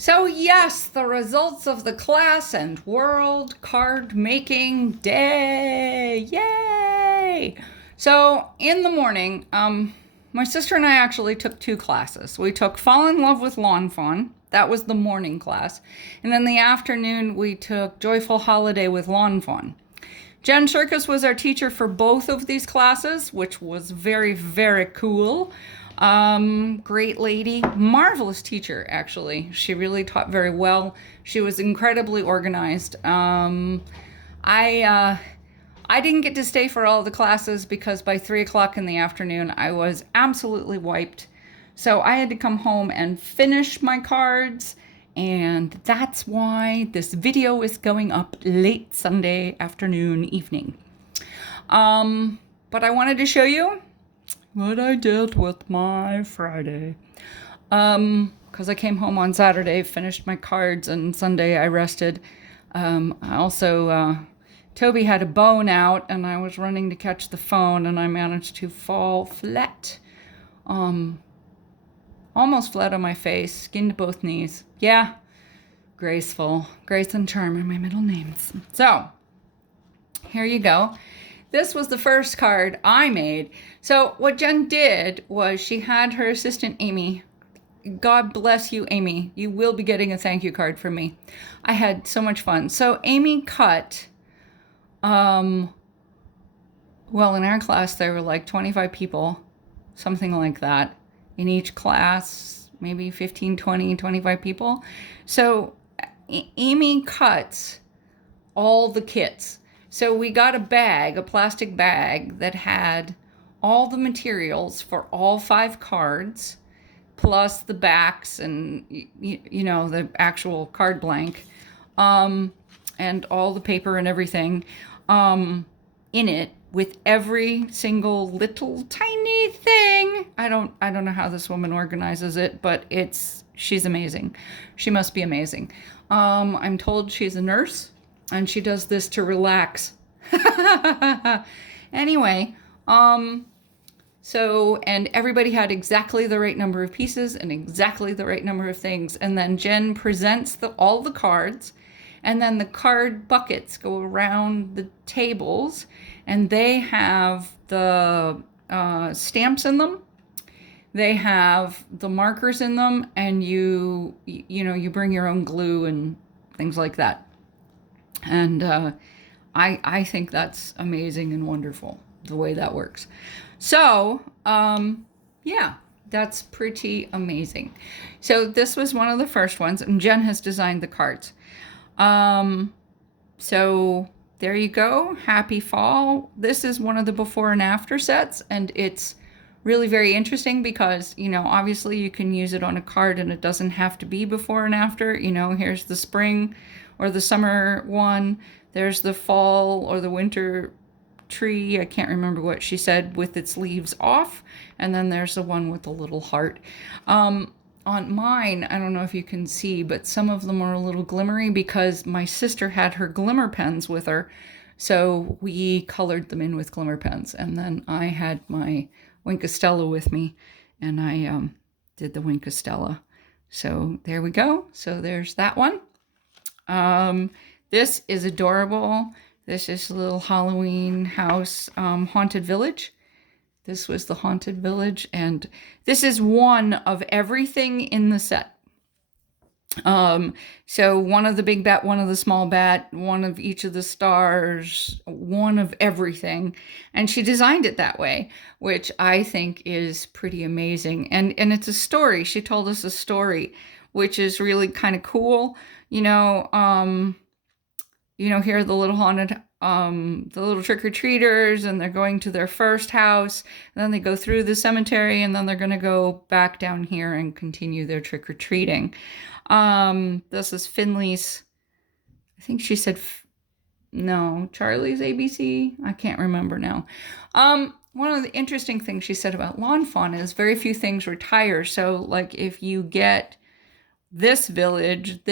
So yes, the results of the class and World Card Making Day. Yay! So in the morning, my sister and I actually took two classes. We took Fall in Love with Lawn Fawn. That was the morning class. And in the afternoon, we took Joyful Holiday with Lawn Fawn. Jen Circus was our teacher for both of these classes, which was very, very cool. Great lady, marvelous teacher, actually. She really taught very well. She was incredibly organized. I didn't get to stay for all the classes because by 3 o'clock in the afternoon, I was absolutely wiped. So I had to come home and finish my cards, and that's why this video is going up late Sunday afternoon, evening. But I wanted to show you what I did with my Friday. Because I came home on Saturday, finished my cards, and Sunday I rested. I also, Toby had a bone out, and I was running to catch the phone, and I managed to fall flat. Almost flat on my face, skin to both knees. Yeah, graceful. Grace and Charm are my middle names. So, here you go. This was the first card I made. So what Jen did was she had her assistant Amy. God bless you, Amy. You will be getting a thank you card from me. I had so much fun. So Amy cut, well, in our class there were like 25 people, something like that. In each class, maybe 15, 20, 25 people. So Amy cut all the kits. So we got a bag, a plastic bag that had all the materials for all 5 cards, plus the backs and, the actual card blank, and all the paper and everything in it, with every single little tiny thing. I don't know how this woman organizes it, but she's amazing. She must be amazing. I'm told she's a nurse, and she does this to relax. Anyway, and everybody had exactly the right number of pieces and exactly the right number of things. And then Jen presents all the cards, and then the card buckets go around the tables, and they have the stamps in them. They have the markers in them, and you bring your own glue and things like that. And I think that's amazing and wonderful, the way that works. So, yeah, that's pretty amazing. So this was one of the first ones, and Jen has designed the cards. So there you go. Happy fall. This is one of the before and after sets, and it's really very interesting because, obviously you can use it on a card and it doesn't have to be before and after. Here's the spring or the summer one. There's the fall or the winter tree. I can't remember what she said, with its leaves off. And then there's the one with the little heart. On mine, I don't know if you can see, but some of them are a little glimmery because my sister had her glimmer pens with her. So we colored them in with glimmer pens. And then I had my Wink of Stella with me, and I did the Wink of Stella. So there we go. So there's that one. This is adorable. This is a little Halloween house, haunted village. This was the haunted village, and this is one of everything in the set. So one of the big bat, one of the small bat, one of each of the stars, one of everything. And she designed it that way, which I think is pretty amazing. And it's a story. She told us a story, which is really kind of cool. Here are the little haunted, the little trick-or-treaters, and they're going to their first house, and then they go through the cemetery, and then they're going to go back down here and continue their trick-or-treating. This is Finley's, I think she said, no, Charlie's ABC? I can't remember now. One of the interesting things she said about lawn fawn is very few things retire. So, like, if you get this village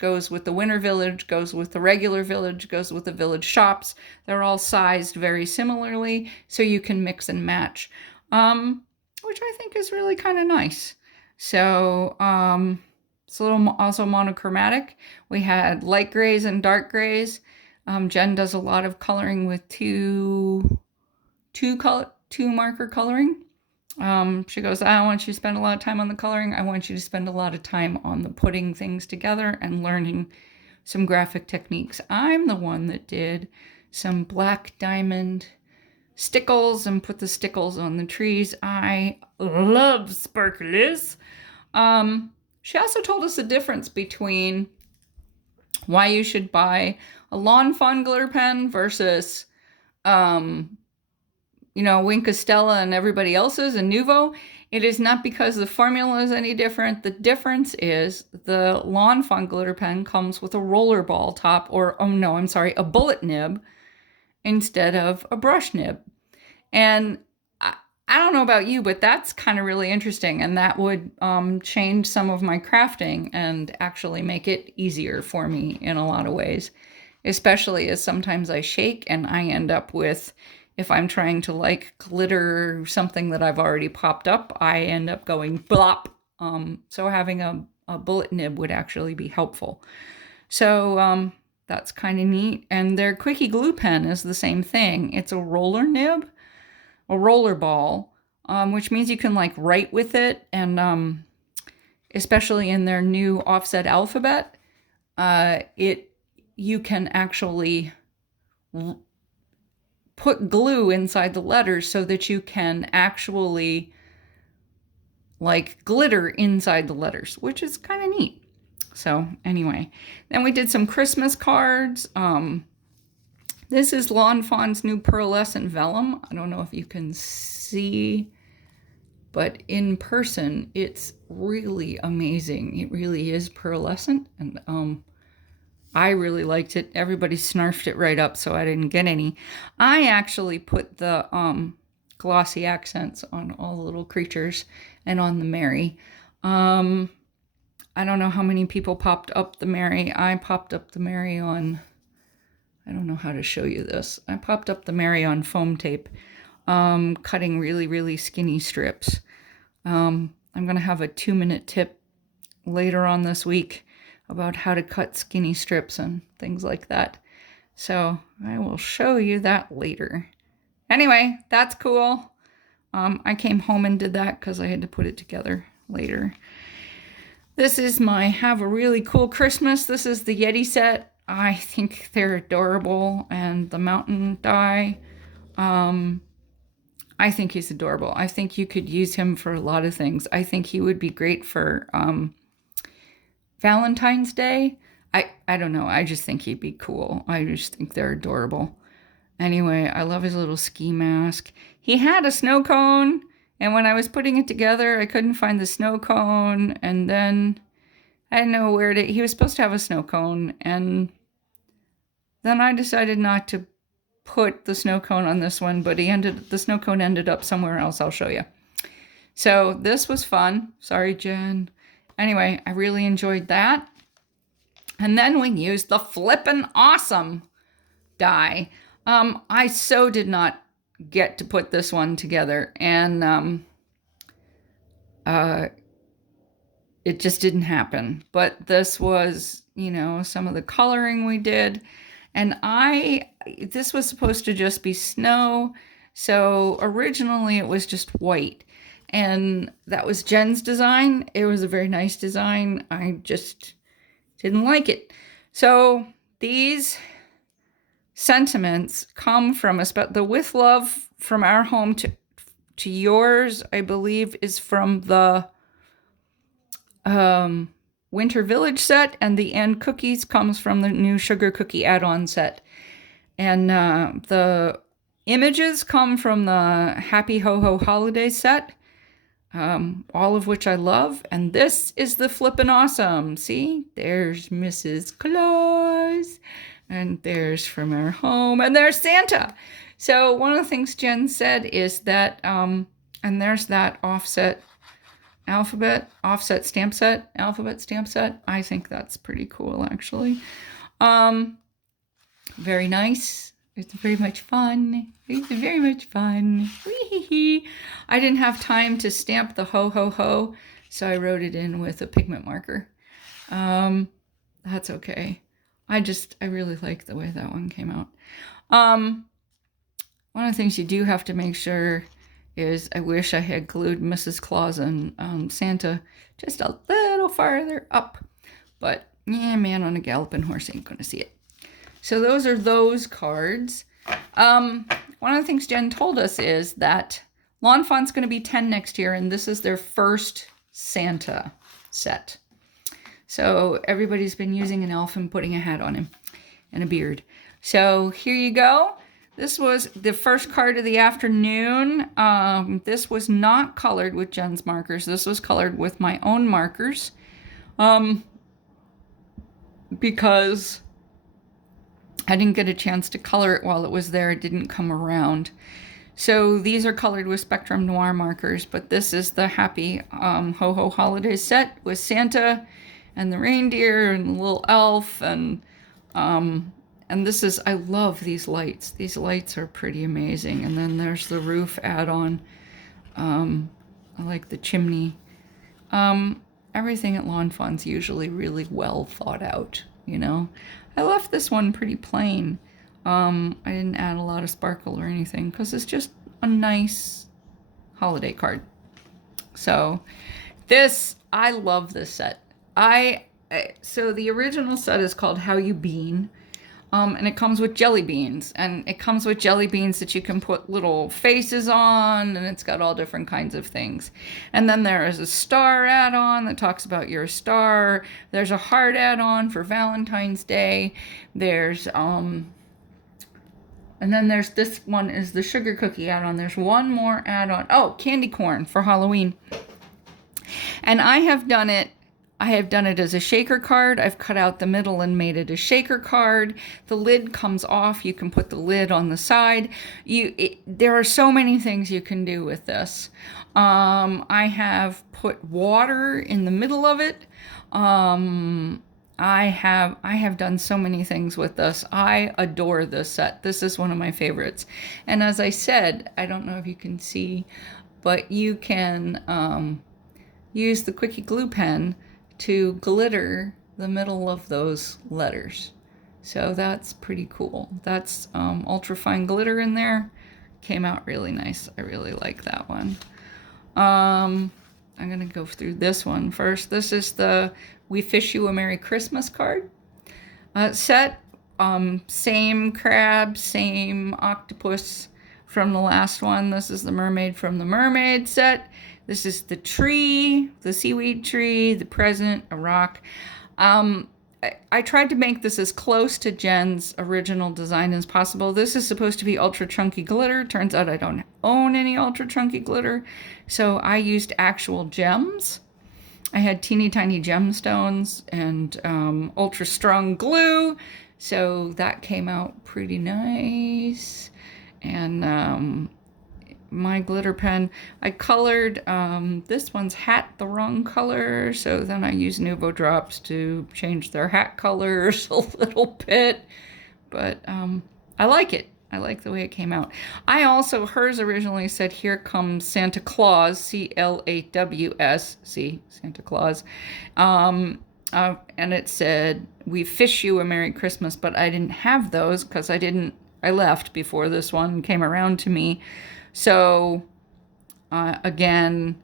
goes with the winter village, goes with the regular village, goes with the village shops. They're all sized very similarly, so you can mix and match, which I think is really kind of nice. So It's a little also monochromatic. We had light grays and dark grays. Jen does a lot of coloring with two marker coloring. She goes, I don't want you to spend a lot of time on the coloring. I want you to spend a lot of time on the putting things together and learning some graphic techniques. I'm the one that did some black diamond stickles and put the stickles on the trees. I love sparklies. She also told us the difference between why you should buy a Lawn Fawn glitter pen versus, Wink Estella and everybody else's and Nuvo. It is not because the formula is any different. The difference is the Lawn Fawn glitter pen comes with a roller ball top, a bullet nib instead of a brush nib. And I don't know about you, but that's kind of really interesting. And that would change some of my crafting and actually make it easier for me in a lot of ways, especially as sometimes I shake and I end up with, if I'm trying to like glitter something that I've already popped up, I end up going blop. So having a bullet nib would actually be helpful. So that's kind of neat. And their Quickie glue pen is the same thing. It's a roller nib, a roller ball, which means you can like write with it. And especially in their new offset alphabet, you can actually put glue inside the letters so that you can actually like glitter inside the letters, which is kind of neat. So anyway, then we did some Christmas cards. This is Lawn Fawn's new pearlescent vellum. I don't know if you can see, but in person, it's really amazing. It really is pearlescent, and I really liked it. Everybody snarfed it right up, so I didn't get any. I actually put the glossy accents on all the little creatures and on the Mary. I don't know how many people popped up the Mary. I popped up the Mary on, I don't know how to show you this. I popped up the Mary on foam tape, cutting really, really skinny strips. I'm going to have a 2-minute tip later on this week about how to cut skinny strips and things like that. So I will show you that later. Anyway, that's cool. I came home and did that because I had to put it together later. This is my Have a Really Cool Christmas. This is the Yeti set. I think they're adorable. And the mountain die. I think he's adorable. I think you could use him for a lot of things. I think he would be great for Valentine's Day. I don't know. I just think he'd be cool. I just think they're adorable. Anyway, I love his little ski mask. He had a snow cone, and when I was putting it together, I couldn't find the snow cone, and then I didn't know where he was supposed to have a snow cone, and then I decided not to put the snow cone on this one, but the snow cone ended up somewhere else. I'll show you. So this was fun. Sorry, Jen. Anyway, I really enjoyed that. And then we used the Flippin' Awesome die. I so did not get to put this one together, and it just didn't happen. But this was, some of the coloring we did. And this was supposed to just be snow. So originally it was just white. And that was Jen's design. It was a very nice design. I just didn't like it. So these sentiments come from the With Love from Our Home to Yours, I believe, is from the Winter Village set, and the End Cookies comes from the new Sugar Cookie add-on set. And the images come from the Happy Ho Ho Holiday set, all of which I love. And this is the Flippin' Awesome. See, there's Mrs. Claus, and there's From Our Home, and there's Santa. So one of the things Jen said is that, and there's that offset stamp set. I think that's pretty cool, actually. Very nice. It's very much fun. Wee-hee-hee. I didn't have time to stamp the ho ho ho, so I wrote it in with a pigment marker. That's okay. I really like the way that one came out. Um, One of the things you do have to make sure is I wish I had glued Mrs. Claus and Santa just a little farther up. But yeah, man on a galloping horse ain't gonna see it. So those are those cards. One of the things Jen told us is that Lawn Fawn's going to be 10 next year, and this is their first Santa set. So everybody's been using an elf and putting a hat on him and a beard. So here you go. This was the first card of the afternoon. This was not colored with Jen's markers. This was colored with my own markers. Because I didn't get a chance to color it while it was there. It didn't come around. So these are colored with Spectrum Noir markers, but this is the Happy Ho-Ho Holidays set with Santa and the reindeer and the little elf. And this is, I love these lights. These lights are pretty amazing. And then there's the roof add-on. I like the chimney. Everything at Lawn Fawn's usually really well thought out, you know. I left this one pretty plain. I didn't add a lot of sparkle or anything because it's just a nice holiday card. So this, I love this set. So the original set is called How You Bean. And it comes with jelly beans, and it comes with jelly beans that you can put little faces on, and it's got all different kinds of things. And then there is a star add-on that talks about your star. There's a heart add-on for Valentine's Day. There's and then there's this one is the sugar cookie add-on. There's one more add-on. Oh, candy corn for Halloween. And I have done it as a shaker card. I've cut out the middle and made it a shaker card. The lid comes off. You can put the lid on the side. There are so many things you can do with this. I have put water in the middle of it. I have done so many things with this. I adore this set. This is one of my favorites. And as I said, I don't know if you can see, but you can use the Quickie glue pen to glitter the middle of those letters. So that's pretty cool. That's ultra fine glitter in there. Came out really nice. I really like that one. I'm gonna go through this one first. This is the We Fish You a Merry Christmas card set. Same crab, same octopus from the last one. This is the mermaid from the mermaid set. This is the tree, the seaweed tree, the present, a rock. I tried to make this as close to Jen's original design as possible. This is supposed to be ultra chunky glitter. Turns out I don't own any ultra chunky glitter. So I used actual gems. I had teeny tiny gemstones and ultra strong glue. So that came out pretty nice. And my glitter pen, I colored this one's hat the wrong color, so then I used Nuvo drops to change their hat colors a little bit, but I like it. I like the way it came out. Hers originally said, "Here comes Santa Claus," C-L-A-W-S, see, Santa Claus, and it said, "We fish you a Merry Christmas," but I didn't have those because I left before this one came around to me. So, again,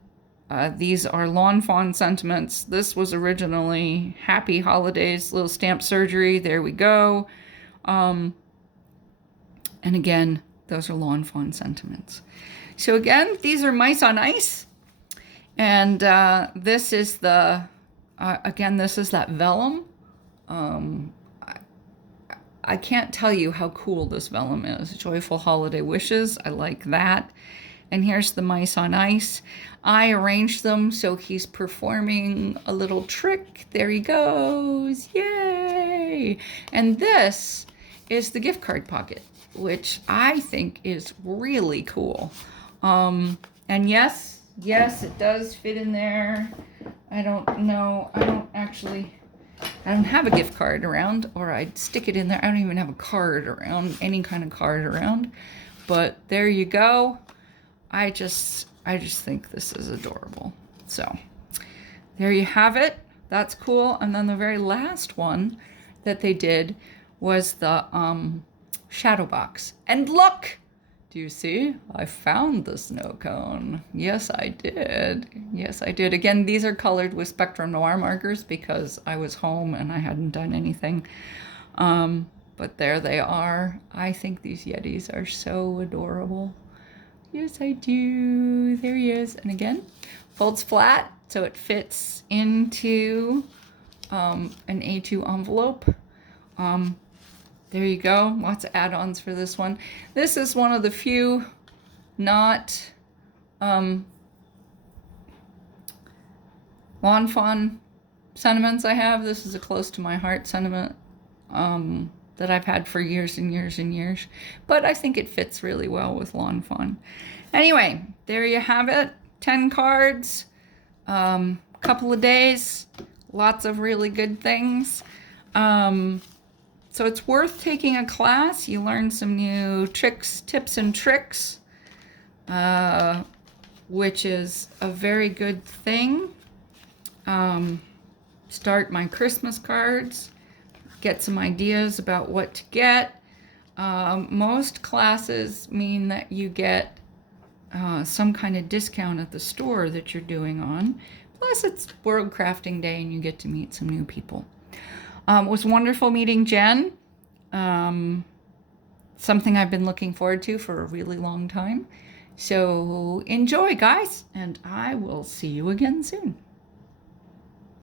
these are Lawn Fawn sentiments. This was originally Happy Holidays, little stamp surgery. There we go. And again, those are Lawn Fawn sentiments. So again, these are Mice on Ice. And this is this is that vellum. I can't tell you how cool this vellum is. Joyful Holiday Wishes. I like that. And here's the Mice on Ice. I arranged them so he's performing a little trick. There he goes. Yay! And this is the gift card pocket, which I think is really cool. And yes, it does fit in there. I don't know. I don't have a gift card around, or I'd stick it in there. I don't even have a card around, any kind of card around. But there you go. I just think this is adorable. So there you have it. that's cool. And then the very last one that they did was the shadow box. And look, do you see? I found the snow cone. Yes, I did. Yes, I did. Again, these are colored with Spectrum Noir markers because I was home and I hadn't done anything. But there they are. I think these Yetis are so adorable. Yes, I do. There he is. And again, folds flat so it fits into an A2 envelope. There you go. Lots of add-ons for this one. This is one of the few not Lawn Fawn sentiments I have. This is a close to my heart sentiment that I've had for years and years and years. But I think it fits really well with Lawn Fawn. Anyway, there you have it. 10 cards, couple of days, lots of really good things. So it's worth taking a class. You learn some new tricks, tips and tricks, which is a very good thing. Start my Christmas cards, get some ideas about what to get. Most classes mean that you get some kind of discount at the store that you're doing on. Plus it's World Crafting Day and you get to meet some new people. It was wonderful meeting Jen. Something I've been looking forward to for a really long time. So enjoy, guys, and I will see you again soon.